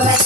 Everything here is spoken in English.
Bye-bye.